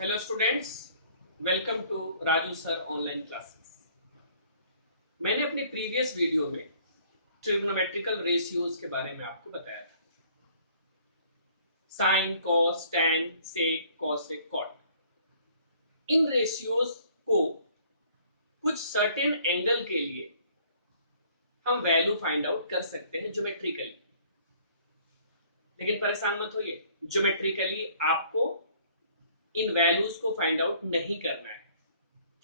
Hello students, welcome to Raju sir online classes. मैंने अपने previous video में ट्रिग्नोमेट्रिकल रेशियोज के बारे में आपको बताया था। Sine, cos, tan, sec, cosec, cot. इन रेशियोज को कुछ सर्टेन एंगल के लिए हम वैल्यू फाइंड आउट कर सकते हैं ज्योमेट्रिकली। लेकिन परेशान मत होइए, ज्योमेट्रिकली आपको इन वैल्यूज को फाइंड आउट नहीं करना है।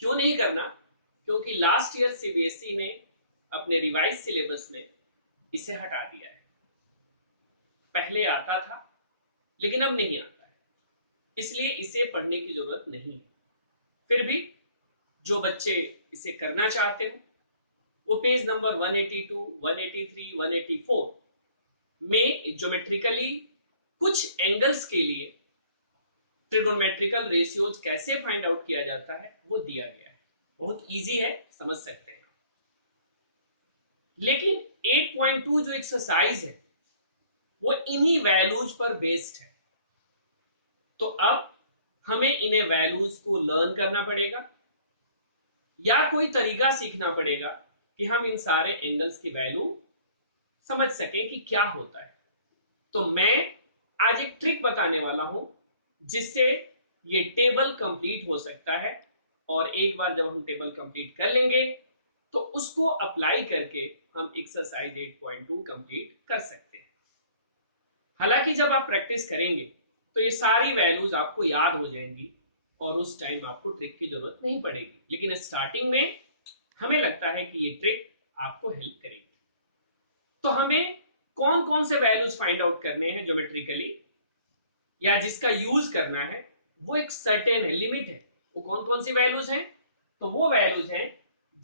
क्यों नहीं करना? क्योंकि लास्ट ईयर सीबीएसई ने अपने रिवाइज सिलेबस में इसे हटा दिया है। पहले आता था लेकिन अब नहीं आता है, इसलिए इसे पढ़ने की जरूरत नहीं है। फिर भी जो बच्चे इसे करना चाहते हो वो पेज नंबर 182, 183, 184 में ज्योमेट्रिकली कुछ एंगल्स के लिए ट्रिगोनोमेट्रिकल रेशियोज कैसे फाइंड आउट किया जाता है वो दिया गया है। बहुत इजी है, समझ सकते हैं। लेकिन 8.2 जो एक्सरसाइज है वो इन्हीं वैल्यूज पर बेस्ड है। तो अब हमें इन्हें वैल्यूज को लर्न करना पड़ेगा या कोई तरीका सीखना पड़ेगा कि हम इन सारे एंगल्स की वैल्यू समझ सकें कि क्या होता है। तो मैं आज एक ट्रिक बताने वाला हूं जिससे ये टेबल कंप्लीट हो सकता है। और एक बार जब हम टेबल कंप्लीट कर लेंगे तो उसको अप्लाई करके हम एक्सरसाइज 8.2 कंप्लीट कर सकते हैं। हालांकि जब आप प्रैक्टिस करेंगे तो ये सारी वैल्यूज आपको याद हो जाएंगी और उस टाइम आपको ट्रिक की जरूरत नहीं पड़ेगी। लेकिन स्टार्टिंग में हमें लगता है कि ये ट्रिक आपको हेल्प करेगी। तो हमें कौन कौन से वैल्यूज फाइंड आउट करने हैं ज्योमेट्रिकली या जिसका यूज करना है, वो एक सर्टेन है, लिमिट है। वो कौन कौन सी वैल्यूज हैं? तो वो वैल्यूज हैं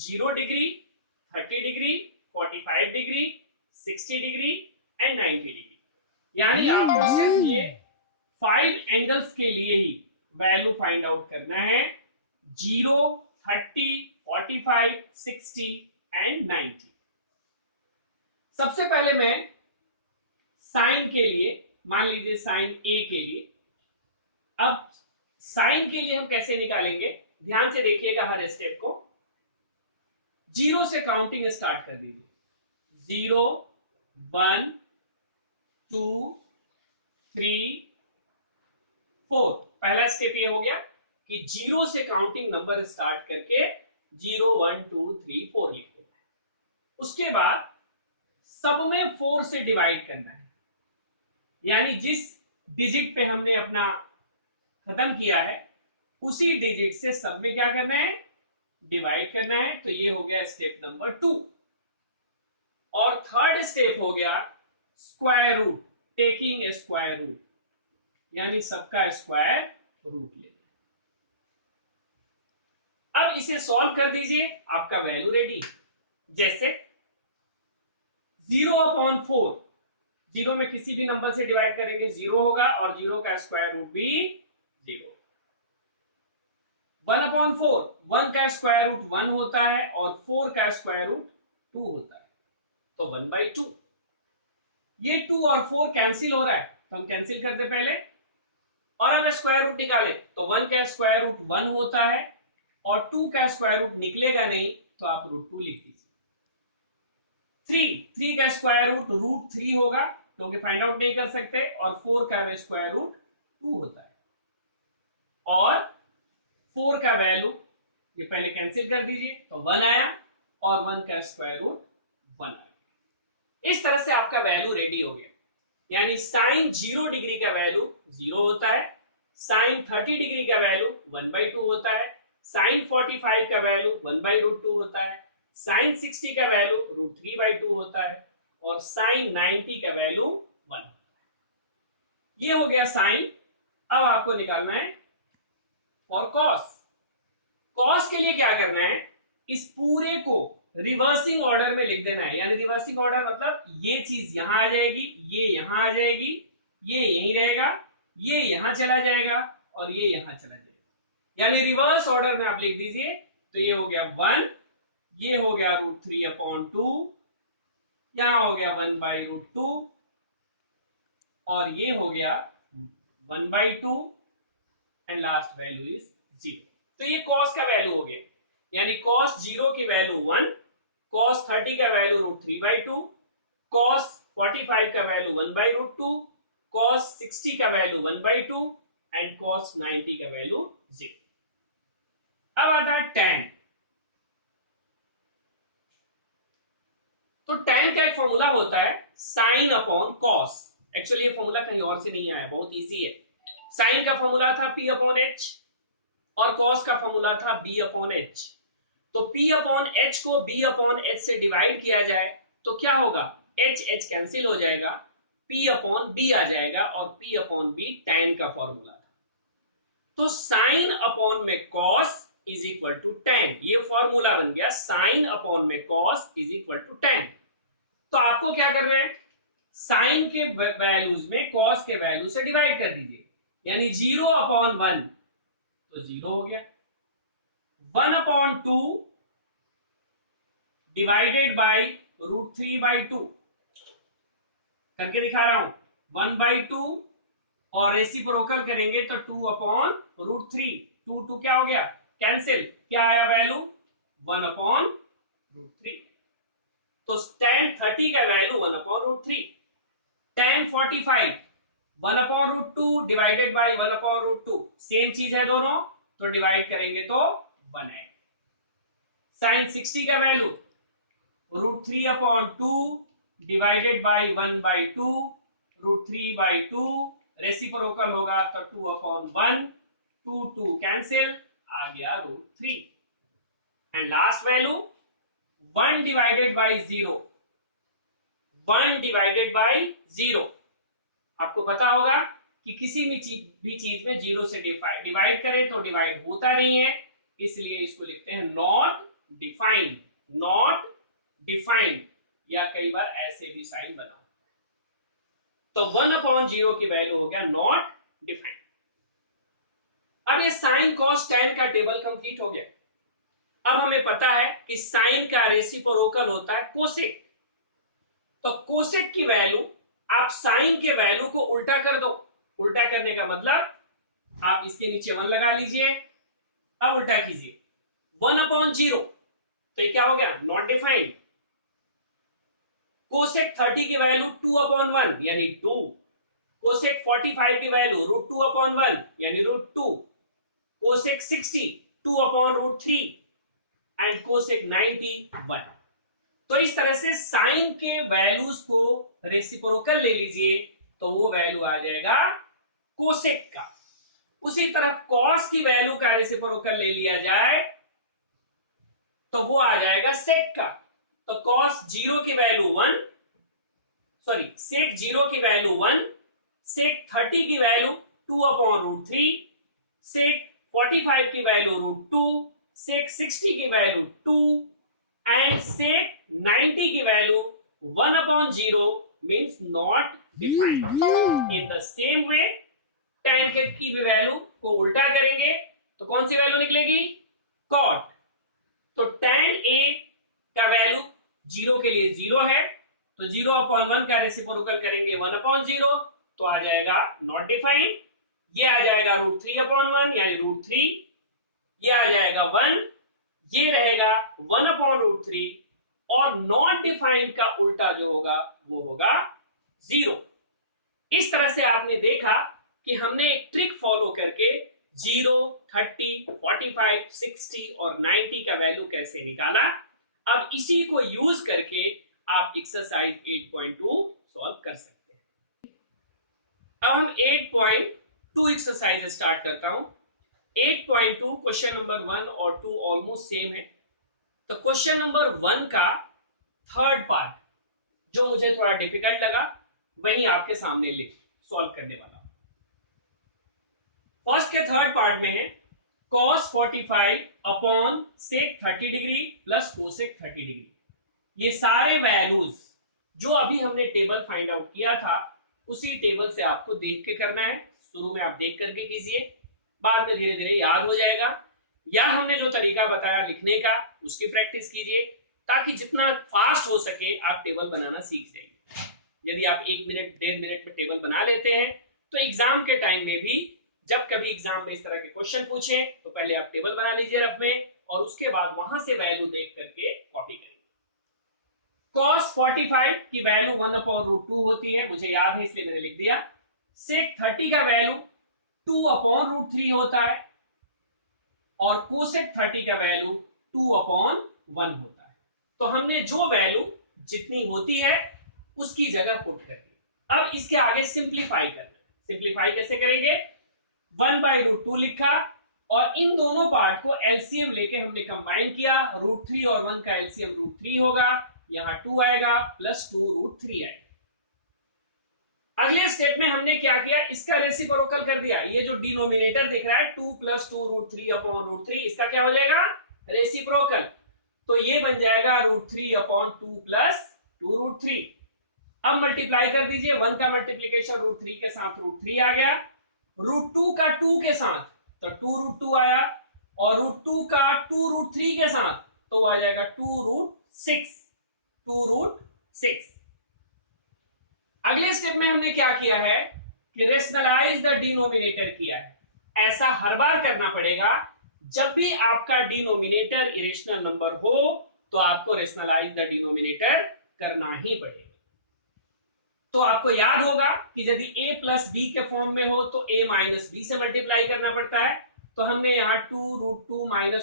0 degree, 30 degree, 45 degree, 60 degree and 90 degree. यानी आपको सिर्फ ये 5 एंगल्स के लिए ही वैल्यू फाइंड आउट करना है। 0, 30, 45, 60 एंड 90। सबसे पहले मैं साइन के लिए, मान लीजिए साइन ए के लिए। अब साइन के लिए हम कैसे निकालेंगे, ध्यान से देखिएगा हर स्टेप को। 0 से काउंटिंग स्टार्ट कर दीजिए। 0, 1, 2, 3, 4। पहला स्टेप ये हो गया कि 0 से काउंटिंग नंबर स्टार्ट करके 0, 1, 2, 3, 4 लिख देना है। उसके बाद सब में 4 से डिवाइड करना है। यानी जिस डिजिट पे हमने अपना खत्म किया है उसी डिजिट से सब में क्या करना है, डिवाइड करना है। तो ये हो गया स्टेप नंबर 2। और थर्ड स्टेप हो गया square root, taking a square root, यानी सबका स्क्वायर रूट लेना। अब इसे सॉल्व कर दीजिए, आपका वैल्यू रेडी। जैसे 0/4, 0 में किसी भी नंबर से डिवाइड करेंगे 0 होगा और 0 का स्क्वायर रूट भी 0। 1/4, 1 का स्क्वायर रूट 1 होता है और 4 का स्क्वायर रूट 2 होता है, तो 1/2। ये 2 और 4 कैंसिल हो रहा है तो हम कैंसिल करते पहले। और अब स्क्वायर रूट निकालें तो 1 का स्क्वायर रूट 1 होता है और 2 का स्क्वायर रूट निकलेगा नहीं तो आप √2 लिख दीजिए। 3 का स्क्वायर रूट √3 होगा क्योंकि फाइंड आउट नहीं कर सकते, और 4 का स्क्वायर रूट 2 होता है। और 4 का वैल्यू ये पहले कैंसिल कर दीजिए तो 1 आया और 1 का स्क्वायर रूट 1 आया। इस तरह से आपका वैल्यू रेडी हो गया। यानी साइन 0 डिग्री का वैल्यू 0 होता है, साइन 30 डिग्री का वैल्यू 1/2 होता है, साइन 45 का वैल्यू 1/√2 होता है, साइन 60 का वैल्यू √3/2 होता है और साइन 90 का वैल्यू 1 होता है। ये हो गया साइन। अब आपको निकालना है फॉर कॉस। कॉस के लिए क्या करना है, इस पूरे को रिवर्सिंग ऑर्डर में लिख देना है। यानी रिवर्सिंग ऑर्डर मतलब ये चीज यहां आ जाएगी, ये यहां आ जाएगी, ये यहीं रहेगा, ये यहां चला जाएगा और ये यहां चला जाएगा। यानी रिवर्स ऑर्डर में आप लिख दीजिए। तो ये हो गया 1, ये हो गया √3/2, यहां हो गया 1/√2 और ये हो गया 1/2 एंड लास्ट वैल्यू इज 0। तो ये cos का वैल्यू हो गया, यानी cos 0 की वैल्यू 1, cos 30 का वैल्यू √3/2, cos 45 का वैल्यू 1/√2, cos 60 का वैल्यू 1/2 एंड cos 90 का वैल्यू 0। अब आता है tan। तो tan का एक फॉर्मूला होता है sin अपॉन cos। एक्चुअली ये फॉर्मूला कहीं और से नहीं आया, बहुत इजी है। sin का फॉर्मूला था p अपॉन h और cos का फॉर्मूला था b अपॉन h। तो p अपॉन h को b अपॉन h से डिवाइड किया जाए तो क्या होगा, h h कैंसिल हो जाएगा, p अपॉन b आ जाएगा और p अपॉन b tan का फॉर्मूला था। तो sin अपॉन में cos is equal to tan, ये फॉर्मूला बन गया sin अपॉन में cos is equal to tan। तो आपको क्या करना है, साइन के वैल्यूज में cos के वैल्यू से डिवाइड कर दीजिए, यानी 0 अपॉन 1 तो 0 हो गया, 1 अपॉन 2 डिवाइडेड बाई √3/2 करके दिखा रहा हूं, 1/2 और रेसिप्रोकल करेंगे तो 2 अपॉन √3, 2 क्या हो गया कैंसिल, क्या आया वैल्यू 1 अपॉन √3। तो tan 30 का value 1 upon √3, tan 45 1 upon √2 divided by 1 upon √2, same चीज है दोनों, तो डिवाइड करेंगे तो 1 आएगा। sin 60 का value √3 upon 2 divided by 1/2 √3/2, reciprocal होगा तो 2 अपॉन 1, 2 कैंसिल, आ गया √3। And last value 1 divided by 0, 1 divided by 0। आपको पता होगा कि किसी भी चीज में 0 से डिवाइड करें तो डिवाइड होता नहीं है, इसलिए इसको लिखते हैं नॉट डिफाइंड, नॉट डिफाइंड, या कई बार ऐसे भी साइन बना। तो 1 अपॉन 0 की वैल्यू हो गया नॉट डिफाइंड। अब ये साइन कॉस tan का टेबल कंप्लीट हो गया। अब हमें पता है कि साइन का रेसिप्रोकल होता है कोसेक। तो कोसेक की वैल्यू आप साइन के वैल्यू को उल्टा कर दो। उल्टा करने का मतलब आप इसके नीचे 1 लगा लीजिए, अब उल्टा कीजिए 1 अपॉन 0, तो ये क्या हो गया नॉट डिफाइंड। कोसेक 30 की वैल्यू 2 अपॉन 1 यानी 2, कोसेक 45 की वैल्यू √2 अपॉन 1 यानी √2, कोसेक 60 2 अपॉन √3 एंड कोसेक 90 1। तो इस तरह से साइन के वैल्यूज को रेसिप्रोकल ले लीजिए तो वो वैल्यू आ जाएगा कोसेक का। उसी तरह कॉस की वैल्यू का रेसिप्रोकल ले लिया जाए तो वो आ जाएगा सेक का। तो कॉस 0 की वैल्यू 1, सॉरी सेक 0 की वैल्यू 1, सेक 30 की वैल्यू 2 अपॉन √3, सेक 45 की वैल्यू √2, सेक 60 की वैल्यू 2 एंड सेक 90 की value 1 upon 0 means not defined. In the same way, tan की वैल्यू को उल्टा करेंगे तो कौन सी वैल्यू निकलेगी cot। तो tan a का वैल्यू 0 के लिए 0 है, तो 0 upon 1 का रेसिप्रोकल करेंगे 1 upon 0 तो आ जाएगा not defined। ये आ जाएगा √3 upon 1 यानी √3, ये आ जाएगा 1, ये रहेगा 1 अपॉन √3 और नॉट डिफाइंड का उल्टा जो होगा वो होगा 0। इस तरह से आपने देखा कि हमने एक ट्रिक फॉलो करके 0, 30, 45, 60 और 90 का वैल्यू कैसे निकाला। अब इसी को यूज करके आप एक्सरसाइज 8.2 सॉल्व कर सकते हैं। अब हम 8.2 एक्सरसाइज स्टार्ट करता हूं। 8.2 क्वेश्चन नंबर 1 और 2 ऑलमोस्ट सेम है। तो क्वेश्चन नंबर 1 का थर्ड पार्ट जो मुझे थोड़ा डिफिकल्ट लगा वही आपके सामने लिख सॉल्व करने वाला। फर्स्ट के थर्ड पार्ट में है cos 45 upon sec 30 degree plus cosec 30 degree. ये सारे वैल्यूज जो अभी हमने टेबल फाइंड आउट किया था उसी टेबल से आपको देख के करना है। शुरू में आप देख करके कीजिए, बाद में धीरे धीरे याद हो जाएगा, या हमने जो तरीका बताया लिखने का उसकी प्रैक्टिस कीजिए ताकि जितना फास्ट हो सके आप टेबल बनाना सीख जाइए। यदि आप 1 मिनट 1.5 मिनट में टेबल बना लेते हैं तो एग्जाम के टाइम में भी जब कभी एग्जाम में इस तरह के क्वेश्चन पूछे तो पहले आप टेबल बना लीजिए रफ में, और उसके बाद वहां से वैल्यू देख करके कॉपी करिए। cos 45 की वैल्यू 1/√2 होती है, मुझे याद है इसलिए मैंने लिख दिया। sec 30 का वैल्यू 2/√3 होता है, और कोसेक 30 का वैल्यू 2/1 होता है। तो हमने जो वैल्यू जितनी होती है उसकी जगह पुट कर दी। अब इसके आगे सिंप्लीफाई करना है। सिंप्लीफाई कैसे करेंगे? 1/√2 लिखा, और इन दोनों पार्ट को एलसीएम लेके हमने कंबाइन किया। √3 और 1 का एलसीएम √3 होगा, यहां 2 आएगा, प्लस 2 √3 आएगा। अगले स्टेप में हमने क्या किया, इसका रेसिप्रोकल कर दिया। ये जो डिनोमिनेटर दिख रहा है 2 + 2√3/√3, इसका क्या हो जाएगा? रेसिप्रोकल। तो ये बन जाएगा √3/2 + 2√3। अब मल्टीप्लाई कर दीजिए, 1 का मल्टीप्लीकेशन √3 के साथ √3 आ गया, √2 का 2 के साथ तो 2√2 आया, और √2 का 2√3 के साथ तो आ जाएगा 2√6। अगले स्टेप में हमने क्या किया है कि रेशनलाइज द डिनोमिनेटर किया है। ऐसा हर बार करना पड़ेगा, जब भी आपका डिनोमिनेटर इरेशनल नंबर हो तो आपको रेशनलाइज द डिनोमिनेटर करना ही पड़ेगा। तो आपको याद होगा कि यदि a + b के फॉर्म में हो तो a - b से मल्टीप्लाई करना पड़ता है। तो हमने यहाँ 2√2 -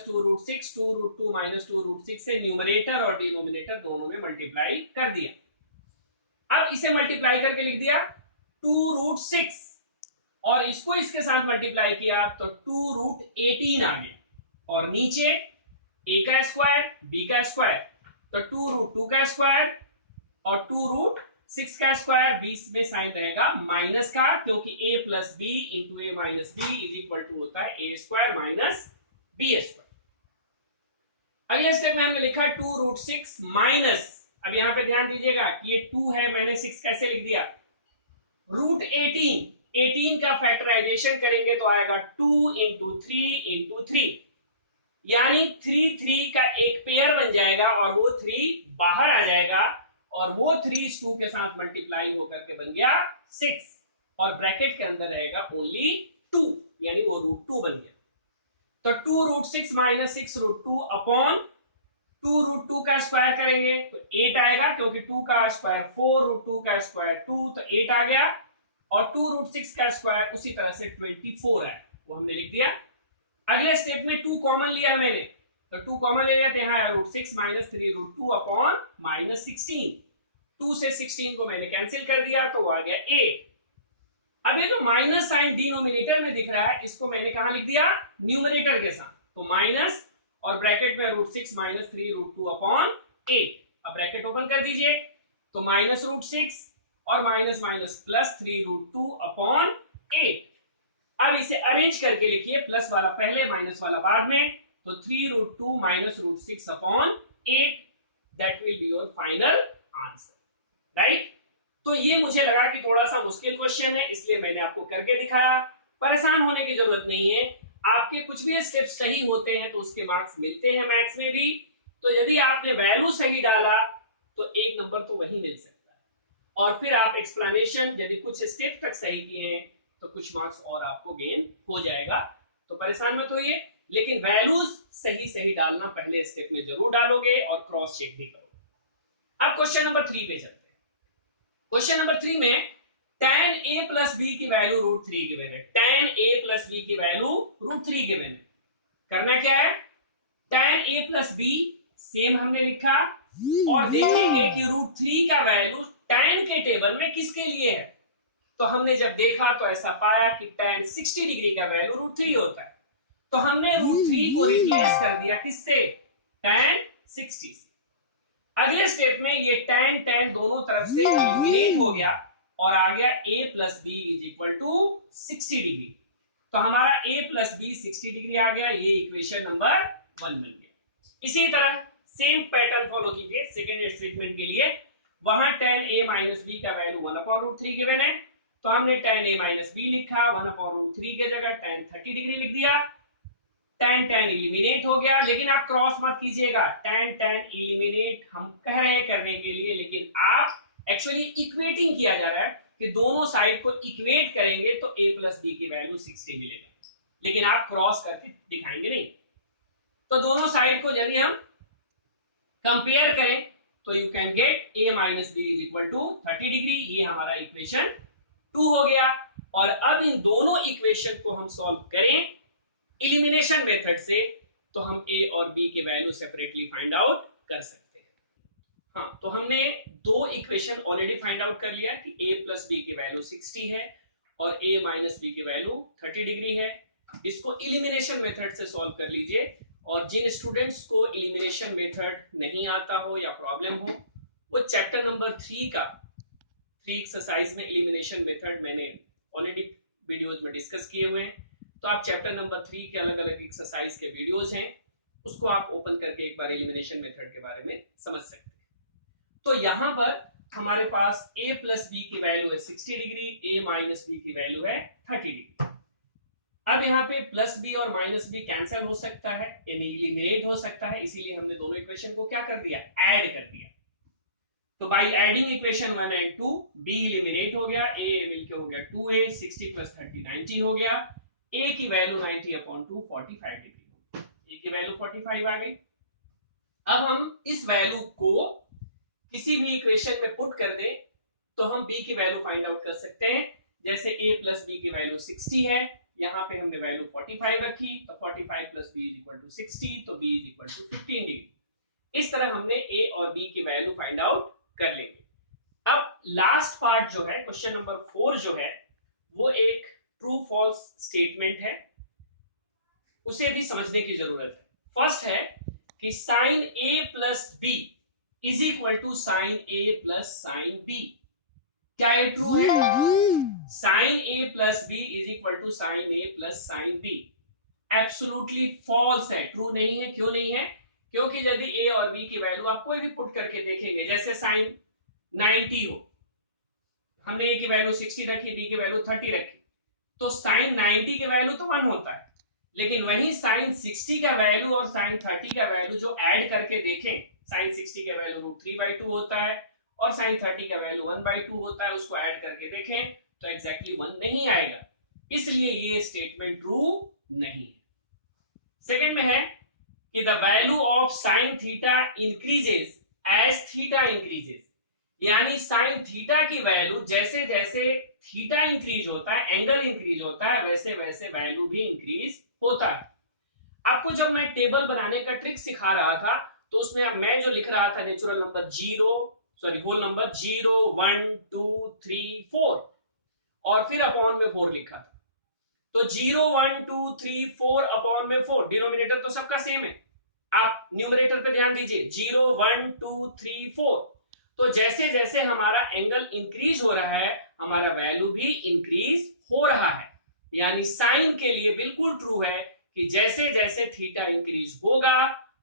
2√6, 2√2 - 2√6 से न्यूमरेटर और डिनोमिनेटर दोनों में मल्टीप्लाई कर दिया। अब इसे मल्टीप्लाई करके लिख दिया 2√6, और इसको इसके साथ मल्टीप्लाई किया तो 2√18 आ गया, और नीचे a का स्क्वायर b का स्क्वायर तो 2√2 का स्क्वायर और 2√6 का स्क्वायर। बीच में साइन रहेगा माइनस का, क्योंकि a + b × a - b होता है a² - b²। अगले स्टेप में हमने लिखा 2√6 माइनस, अब यहां पे ध्यान दीजिएगा कि ये 2 है, मैंने 6 कैसे लिख दिया? √18, 18 का फैक्टराइजेशन करेंगे तो आएगा 2 × 3 × 3, यानी 3 3 का एक पेयर बन जाएगा, और वो 3 बाहर आ जाएगा, और वो 3 इस 2 के साथ मल्टीप्लाई होकर के बन गया 6, और ब्रैकेट के अंदर रहेगा ओनली 2, यानी वो √2 बन गया। तो 2√6 - 6√2 अपॉन 2√2 का स्क्वायर करेंगे तो 8 आएगा, क्योंकि 2 का स्क्वायर 4, √2 का स्क्वायर 2, तो 8 आ गया, और 2√6 का स्क्वायर उसी तरह से 24 है, वो हमने लिख दिया। अगले स्टेप में 2 कॉमन लिया मैंने, तो 2 कॉमन ले लिया, तो यहाँ आया √6 - 3√2 अपॉन -16। 2 से 16 को मैंने कैंसिल कर दिया, तो वो आ गया 8। अब ये जो माइनस साइन डिनोमिनेटर में दिख रहा है, इसको मैंने कहां लिख दिया? न्यूमरेटर के साथ, तो माइनस, और ब्रैकेट में √6 - 3√2 अपॉन 8। अब ब्रैकेट ओपन कर दीजिए, तो -√6 और माइनस माइनस प्लस 3√2 अपॉन 8। अब इसे अरेंज करके लिखिए, प्लस वाला पहले माइनस वाला बाद में, तो 3√2 - √6 upon 8, that will be your final answer, right. तो ये मुझे लगा कि थोड़ा सा मुश्किल क्वेश्चन है, इसलिए मैंने आपको करके दिखाया। परेशान होने की जरूरत नहीं है, आपके कुछ भी स्टेप सही होते हैं तो उसके मार्क्स मिलते हैं मैथ्स में भी। तो यदि आपने वैल्यू सही डाला तो 1 नंबर तो वही मिल सकता है, और फिर आप एक्सप्लेनेशन यदि कुछ स्टेप तक सही किए हैं तो कुछ मार्क्स और आपको गेन हो जाएगा। तो परेशान मत होइए, लेकिन वैल्यूज सही सही डालना पहले स्टेप में जरूर डालोगे, और क्रॉस चेक भी करोगे। अब क्वेश्चन नंबर 3 पे चलते हैं। क्वेश्चन नंबर 3 में tan a + b की वैल्यू √3 गिवन है। tan a + b की वैल्यू √3 गिवन है। करना क्या है, tan a + b सेम हमने लिखा, और देखेंगे कि √3 का वैल्यू tan के टेबल में किसके लिए है। तो हमने जब देखा तो ऐसा पाया कि tan 60 डिग्री का वैल्यू √3 होता है, तो हमने √3 को रिप्लेस कर दिया किससे? tan 60 से। अगले स्टेप में ये tan tan दोनों तरफ से एलिमिनेट हो गया, और आ गया a + b = 60 डिग्री। तो हमारा a + b 60 डिग्री आ गया, ये इक्वेशन नंबर 1 बन गया। इसी तरह सेम पैटर्न फॉलो कीजिए सेकंड स्टेटमेंट के लिए। वहां tan a - b का वैल्यू 1/√3 गिवन है, तो हमने tan a - b लिखा, 1/√3 के जगह tan 30 डिग्री लिख दिया। tan tan इलिमिनेट हो गया, लेकिन आप क्रॉस मत कीजिएगा, tan tan इलिमिनेट हम कह रहे हैं करने के लिए, लेकिन आप एक्चुअली इक्वेटिंग किया जा रहा है, कि दोनों साइड को इक्वेट करेंगे तो a प्लस बी की वैल्यू 60 मिलेगा, लेकिन आप क्रॉस करके दिखाएंगे नहीं। तो दोनों साइड को यदि हम कंपेयर करें तो you can get a minus b is equal to 30 degree. ये हमारा इक्वेशन 2 हो गया। और अब इन दोनों इक्वेशन को हम सॉल्व करें इलिमिनेशन मेथड से तो हम a और b की वैल्यू सेपरेटली फाइंड आउट कर सकते हैं। हाँ, तो हमने दो इक्वेशन ऑलरेडी फाइंड आउट कर लिया कि a प्लस बी की वैल्यू 60 है और a माइनस बी की वैल्यू 30 डिग्री है। इसको इलिमिनेशन मेथड से सॉल्व कर लीजिए। और जिन स्टूडेंट्स को इलिमिनेशन मेथड नहीं आता हो या प्रॉब्लम हो, वो चैप्टर नंबर 3 का 3 एक्सरसाइज में इलिमिनेशन मेथड मैंने ऑलरेडी वीडियोज में डिस्कस किए हुए हैं। तो आप चैप्टर नंबर 3 के अलग अलग एक्सरसाइज के वीडियोज हैं, उसको आप ओपन करके एक बार एलिमिनेशन मेथड के बारे में समझ सकते हैं। तो यहां पर हमारे पास a प्लस बी की वैल्यू है 60 डिग्री, a माइनस बी की वैल्यू है 30 डिग्री। अब यहाँ पे प्लस बी और माइनस बी कैंसिल हो सकता है, यानी एलिमिनेट हो सकता है, इसीलिए हमने दोनों इक्वेशन को क्या कर दिया, ऐड कर दिया। तो by adding equation 1 and 2, b eliminate हो गया, a मिलके हो गया 2a, 60 प्लस 30 90 हो गया, a की वैल्यू 90 अपॉन 2 45 डिग्री, a की वैल्यू 45 आ गई। अब हम इस वैल्यू को किसी भी इक्वेशन में पुट कर दें तो हम b की वैल्यू फाइंड आउट कर सकते हैं। जैसे a प्लस बी की वैल्यू 60 है, यहाँ पे हमने वैल्यू 45 रखी, तो 45 plus b is equal to 60, तो b is equal to 15 degree. इस तरह हमने a और b की वैल्यू फाइंड आउट कर लेंगे। अब लास्ट पार्ट जो है, क्वेश्चन नंबर 4 जो है, वो एक ट्रू फॉल्स स्टेटमेंट है, उसे भी समझने की जरूरत है। फर्स्ट है कि sine a plus b is equal to sine a plus sine b. क्या ये ट्रू है? Sine a plus b is equal to sine a plus sine b absolutely false है, ट्रू नहीं है। क्यों नहीं है? क्योंकि यदि a और b की वैल्यू आप कोई भी पुट करके देखेंगे, जैसे साइन 90 हो, हमने a की वैल्यू 60 रखी, b की वैल्यू 30 रखी, तो साइन 90 की वैल्यू तो 1 होता है। लेकिन वही साइन 60 का वैल्यू और साइन 30 का वैल्यू जो ऐड करके देखें, साइन 60 का वैल्यू √3/2 होता है और साइन 30 का वैल्यू 1/2 होता है, उसको ऐड करके देखें तो एग्जैक्टली 1 नहीं आएगा, इसलिए ये स्टेटमेंट ट्रू नहीं है। सेकंड में है कि the value of sine theta increases as theta increases, यानी साइन थीटा की वैल्यू जैसे जैसे थीटा इंक्रीज होता है, एंगल इंक्रीज होता है, वैसे वैसे वैल्यू भी इंक्रीज होता है। आपको जब मैं टेबल बनाने का ट्रिक सिखा रहा था तो उसमें अब मैं जो लिख रहा था नेचुरल नंबर होल नंबर 0 1 2 3 4 और फिर अपॉन में 4 लिखा था। तो 0 1 2 3 4 अपॉन में 4, डिनोमिनेटर तो सबका सेम है। आप न्यूमरेटर पे ध्यान दीजिए, 0 1 2 3 4। तो जैसे जैसे हमारा एंगल इंक्रीज हो रहा है, हमारा वैल्यू भी इंक्रीज हो रहा है। यानी साइन के लिए बिल्कुल ट्रू है कि जैसे जैसे थीटा इंक्रीज होगा,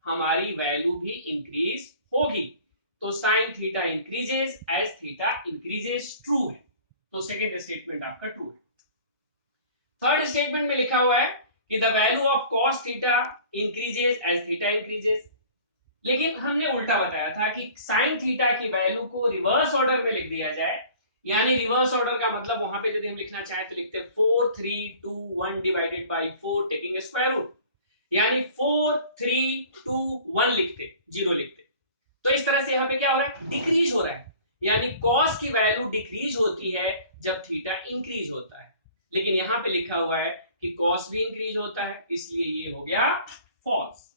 हमारी वैल्यू भी इंक्रीज होगी। तो sine theta increases as theta increases, true है। तो सेकेंड स्टेटमेंट आपका ट्रू है। थर्ड स्टेटमेंट में लिखा हुआ है कि the value of cos theta increases as theta increases, लेकिन हमने उल्टा बताया था कि साइन थीटा की वैल्यू को रिवर्स ऑर्डर में लिख दिया जाए। यानी रिवर्स ऑर्डर का मतलब वहां पे यदि हम लिखना चाहें तो लिखते 4 3 2 1 divided by 4 taking square root, यानी 4 3 2 1 लिखते, 0 लिखते। तो इस तरह से यहाँ पे क्या हो रहा है, डिक्रीज हो रहा है। यानी कॉस की वैल्यू डिक्रीज होती है जब थीटा इंक्रीज होता है, लेकिन यहाँ पे लिखा हुआ है कि कॉस भी इंक्रीज होता है, इसलिए ये हो गया फॉल्स।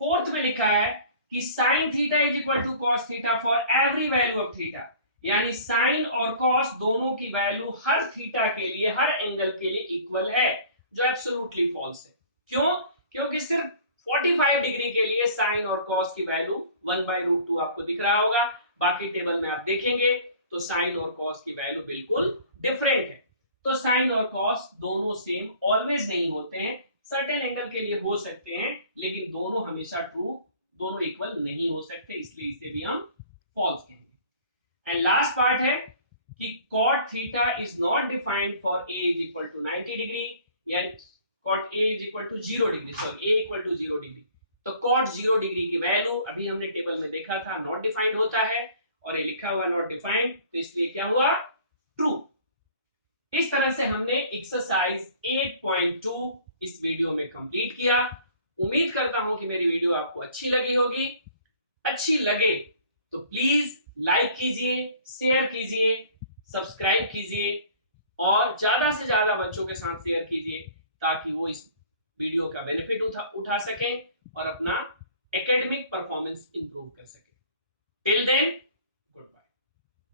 फोर्थ में लिखा है कि sine theta is equal to cos theta for every value of theta, यानी साइन और कॉस दोनों की वैल्यू हर थीटा के लिए, हर एंगल के लिए इक्वल है, जो एब्सोल्युटली फॉल्स है। क्यों? क्योंकि सिर्फ 45 डिग्री के लिए साइन और कॉस की वैल्यू 1/√2 आपको दिख रहा होगा, बाकी टेबल में आप देखेंगे तो साइन और कॉस की वैल्यू बिल्कुल डिफरेंट है। तो साइन और कॉस दोनों सेम ऑलवेज नहीं होते हैं, सर्टेन एंगल के लिए हो सकते हैं, लेकिन दोनों हमेशा ट्रू, दोनों इक्वल नहीं हो सकते, इसलिए इसे भी हम फॉल्स कहेंगे। एंड लास्ट पार्ट है कि cot theta is not defined for a is equal to 90 degree, या cot a is equal to 0 degree, sorry a equal to 0 degree. तो cot 0 डिग्री की वैल्यू अभी हमने टेबल में देखा था नॉट डिफाइंड होता है, और ये लिखा हुआ नॉट डिफाइंड, तो इसलिए क्या हुआ, ट्रू। इस तरह से हमने एक्सरसाइज 8.2 इस वीडियो में कंप्लीट किया। उम्मीद करता हूं कि मेरी वीडियो आपको अच्छी लगी होगी। अच्छी लगे तो प्लीज लाइक कीजिए, शेयर कीजिए, सब्सक्राइब कीजिए और ज्यादा से ज्यादा बच्चों के साथ शेयर कीजिए ताकि वो इस वीडियो का बेनिफिट उठा सकें और अपना एकेडमिक परफॉर्मेंस इंप्रूव कर सकें। Till then